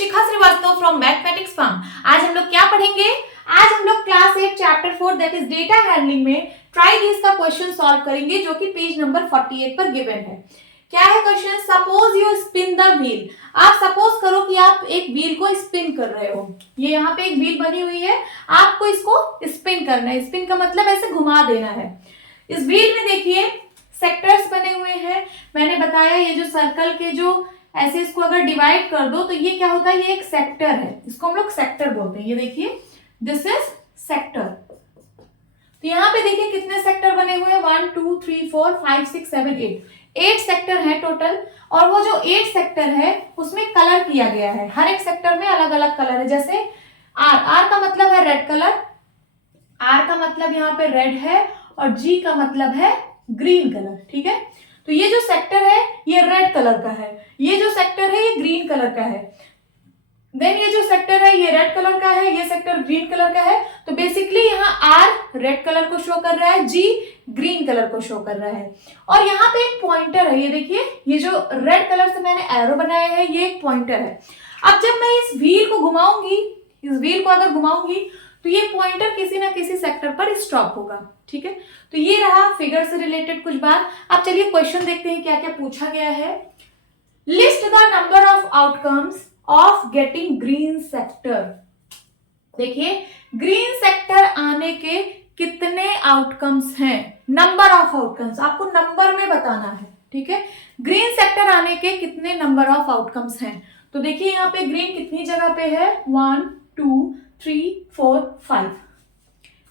Shikha Shrivastava from mathematics form. आज हम लोग क्या पढ़ेंगे? आज हम लोग class 8 chapter 4 that is data handling में ट्राई दिस का क्वेश्चन सॉल्व करेंगे, जो कि पेज नंबर 48 पर गिवन है। क्या है question? Suppose you spin the wheel. आप सपोज करो कि आप एक व्हील को स्पिन कर रहे हो। ये यहाँ पे एक व्हील बनी हुई है, आपको इसको स्पिन करना है। स्पिन का मतलब ऐसे घुमा देना है। इस व्हील में देखिए सेक्टर्स बने हुए हैं। मैंने बताया ये जो सर्कल के जो ऐसे इसको अगर डिवाइड कर दो तो ये क्या होता है, ये एक सेक्टर है। इसको हम लोग सेक्टर बोलते हैं। ये देखिए दिस इज सेक्टर। तो यहाँ पे देखिए कितने सेक्टर बने हुए हैं, 1 2 3 4 5 6 7 8 सेक्टर है टोटल। और वो जो 8 सेक्टर है उसमें कलर किया गया है। हर एक सेक्टर में अलग अलग कलर है। जैसे आर का मतलब है रेड कलर, आर का मतलब यहाँ पे रेड है और जी का मतलब है ग्रीन कलर। ठीक है, तो ये जो सेक्टर है ये रेड कलर का है, ये जो सेक्टर है ये ग्रीन कलर का है, देन ये जो सेक्टर है ये रेड कलर का है, ये सेक्टर ग्रीन कलर का है। तो बेसिकली यहाँ आर रेड कलर को शो कर रहा है, जी ग्रीन कलर को शो कर रहा है। और यहाँ पे एक पॉइंटर है, ये देखिए ये जो रेड कलर से मैंने एरो बनाया है ये एक पॉइंटर है। अब जब मैं इस व्हील को घुमाऊंगी, इस व्हील को अगर घुमाऊंगी तो ये पॉइंटर किसी ना किसी सेक्टर पर स्टॉप होगा। ठीक है, तो ये रहा फिगर से रिलेटेड कुछ बात। अब चलिए क्वेश्चन देखते हैं क्या क्या पूछा गया है। List the number of outcomes of getting green sector. देखिए ग्रीन सेक्टर आने के कितने आउटकम्स हैं, नंबर ऑफ आउटकम्स आपको नंबर में बताना है। ठीक है, ग्रीन सेक्टर आने के कितने नंबर ऑफ आउटकम्स हैं। तो देखिए यहाँ पे ग्रीन कितनी जगह पे है, 1 2 3 4 5।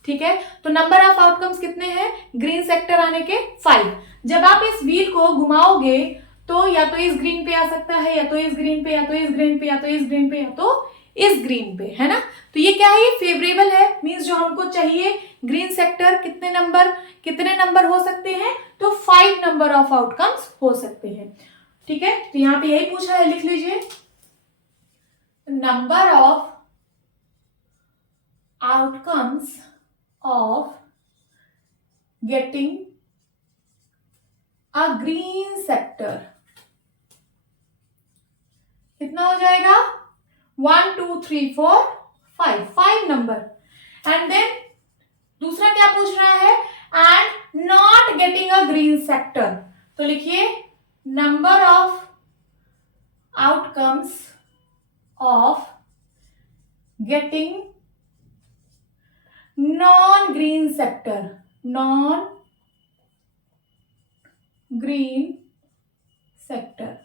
ठीक है, तो नंबर ऑफ आउटकम्स कितने हैं ग्रीन सेक्टर आने के, 5। जब आप इस व्हील को घुमाओगे तो या तो इस ग्रीन पे आ सकता है, या तो इस ग्रीन पे, या तो इस ग्रीन पे, या तो इस ग्रीन पे, या तो इस ग्रीन पे, है ना। तो ये क्या है, ये फेवरेबल है। मींस जो हमको चाहिए ग्रीन सेक्टर कितने नंबर हो सकते हैं, तो 5 नंबर ऑफ आउटकम्स हो सकते हैं। ठीक है, तो यहाँ पे यही पूछा है, लिख लीजिए number of outcomes of getting a green sector कितना हो जाएगा, 1 2 3 4 5 नंबर। एंड देन दूसरा क्या पूछ रहा है, and not getting a green sector. तो लिखिए number of outcomes of getting non green sector, non green sector.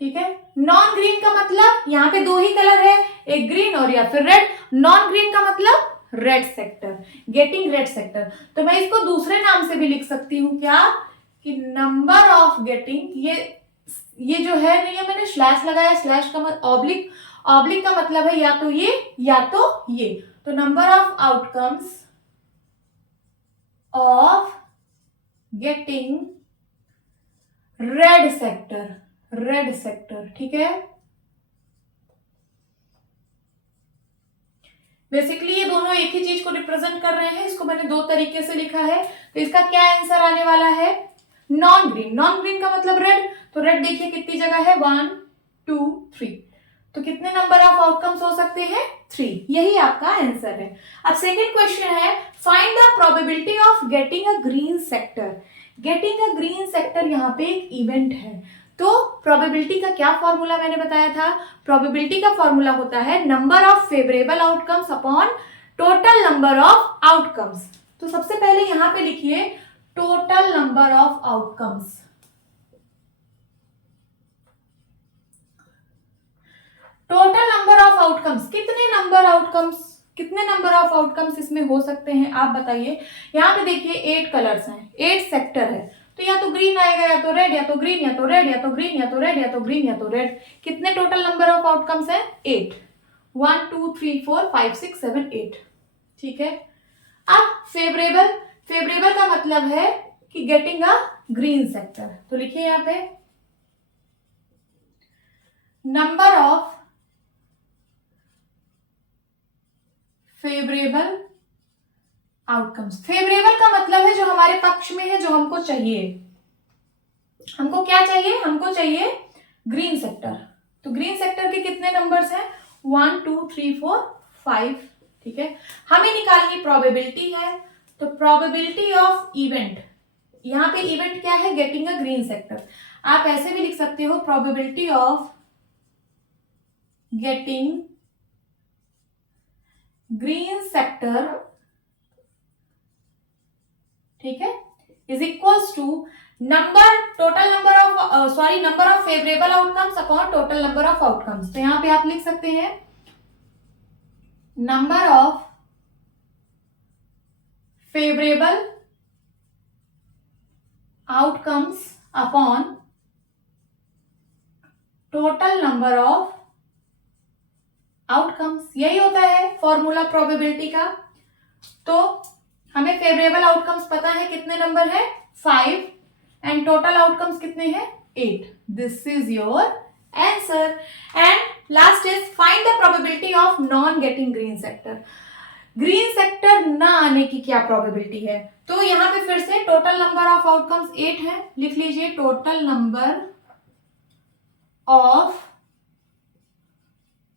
ठीक है, नॉन ग्रीन का मतलब यहाँ पे दो ही कलर है, एक ग्रीन और या फिर रेड। नॉन ग्रीन का मतलब red sector, getting red sector. तो मैं इसको दूसरे नाम से भी लिख सकती हूँ, क्या कि नंबर ऑफ गेटिंग, ये जो है ये मैंने स्लैश लगाया, स्लैश का मतलब ऑब्लिक, ऑब्लिक का मतलब है या तो ये या तो ये। तो number of outcomes of getting red sector, red sector. ठीक है, बेसिकली ये दोनों एक ही चीज को रिप्रेजेंट कर रहे हैं। इसको मैंने दो तरीके से लिखा है। तो इसका क्या आंसर आने वाला है, नॉन ग्रीन। नॉन ग्रीन का मतलब रेड। तो रेड देखिए कितनी जगह है, 1 2 3। तो कितने नंबर ऑफ आउटकम्स हो सकते हैं, 3। यही आपका आंसर है। अब सेकंड क्वेश्चन है, find the probability of getting a green sector. Getting a green sector यहाँ पे एक इवेंट है। तो प्रोबेबिलिटी का क्या फॉर्मूला मैंने बताया था, प्रोबेबिलिटी का फॉर्मूला होता है number of favourable outcomes upon total number of outcomes. तो सबसे पहले यहाँ पे लिखिए total number of outcomes. Total number of outcomes, कितने नंबर ऑफ आउटकम्स इसमें हो सकते हैं आप बताइए। यहाँ पे देखिए 8 कलर्स हैं, 8 सेक्टर है। तो या तो ग्रीन आएगा, या तो रेड, या तो ग्रीन, या तो रेड, या तो ग्रीन, या तो रेड, या तो ग्रीन, या तो रेड। कितने टोटल नंबर ऑफ आउटकम्स हैं, 8। 1 2 3 4 5 6 7 8। ठीक है, अब फेवरेबल का मतलब है कि गेटिंग अ ग्रीन सेक्टर। तो लिखिए यहाँ पे number of favourable outcomes. Favourable का मतलब है जो हमारे पक्ष में है, जो हमको चाहिए। हमको क्या चाहिए, हमको चाहिए ग्रीन सेक्टर। तो ग्रीन सेक्टर के कितने नंबर्स हैं? 1 2 3 4 5। ठीक है, हमें निकालनी प्रोबेबिलिटी है, तो प्रोबेबिलिटी ऑफ इवेंट, यहाँ पे इवेंट क्या है? Getting a green sector. आप ऐसे भी लिख सकते हो probability of getting green sector, ठीक है, is equals to total number of favourable outcomes upon total number of outcomes. तो यहां पे आप लिख सकते हैं number of favourable outcomes upon total number of outcomes. यही होता है फॉर्मूला प्रोबेबिलिटी का। तो हमें फेवरेबल आउटकम्स पता है कितने नंबर है? 5 एंड टोटल आउटकम्स कितने हैं? 8। This is your answer. And last is find the probability of non getting green sector. Green sector ना आने की क्या प्रोबेबिलिटी है? तो यहां पे फिर से टोटल नंबर ऑफ आउटकम्स 8 है, लिख लीजिए टोटल नंबर ऑफ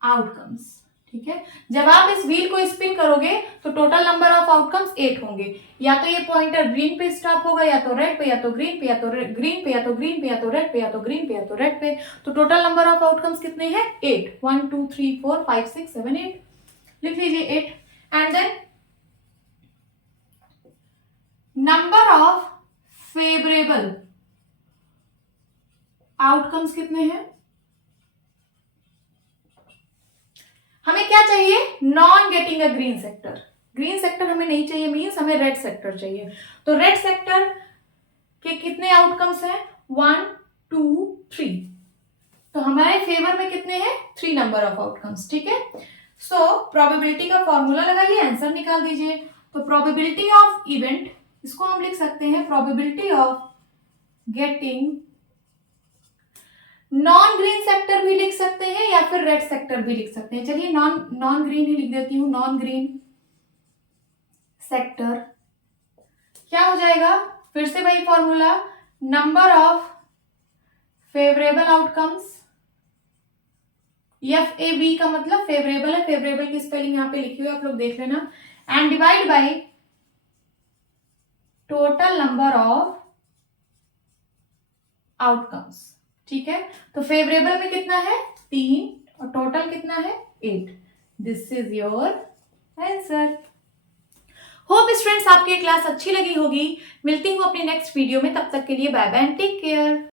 आउटकम्स। ठीक है, जब आप इस व्हील को स्पिन करोगे तो टोटल नंबर ऑफ आउटकम्स 8 होंगे। या तो ये पॉइंटर ग्रीन पे स्टॉप होगा, या तो रेड पे, या तो ग्रीन पे, या तो ग्रीन पे, या तो ग्रीन पे, या तो रेड पे, या तो ग्रीन पे, या तो रेड पे। तो टोटल नंबर ऑफ आउटकम्स कितने हैं? 8। 1 2 3 4 5 6 7 8, लिख लीजिए 8। And then number of favourable outcomes कितने हैं? हमें क्या चाहिए? Non getting a green sector. Green sector हमें नहीं चाहिए, मीन्स हमें रेड सेक्टर चाहिए। तो रेड सेक्टर के कितने आउटकम्स हैं? 1 2 3। तो हमारे फेवर में कितने हैं? 3 नंबर ऑफ आउटकम्स। ठीक है, सो प्रोबेबिलिटी का फॉर्मूला लगाइए, आंसर निकाल दीजिए। तो प्रोबेबिलिटी ऑफ इवेंट, इसको हम लिख सकते हैं probability of getting non green sector भी लिख सकते हैं या फिर रेड सेक्टर भी लिख सकते हैं। चलिए नॉन ग्रीन ही लिख देती हूं, नॉन ग्रीन सेक्टर। क्या हो जाएगा? फिर से वही formula, number of favourable outcomes, FAB का मतलब फेवरेबल है, फेवरेबल की स्पेलिंग यहां पे लिखी हुई है, आप लोग देख लेना, and divide by total number of outcomes. ठीक है, तो फेवरेबल में कितना है? 3 और टोटल कितना है? 8। This is your answer. Hope students आपकी क्लास अच्छी लगी होगी। मिलती हूँ अपनी नेक्स्ट वीडियो में, तब तक के लिए bye bye and take care.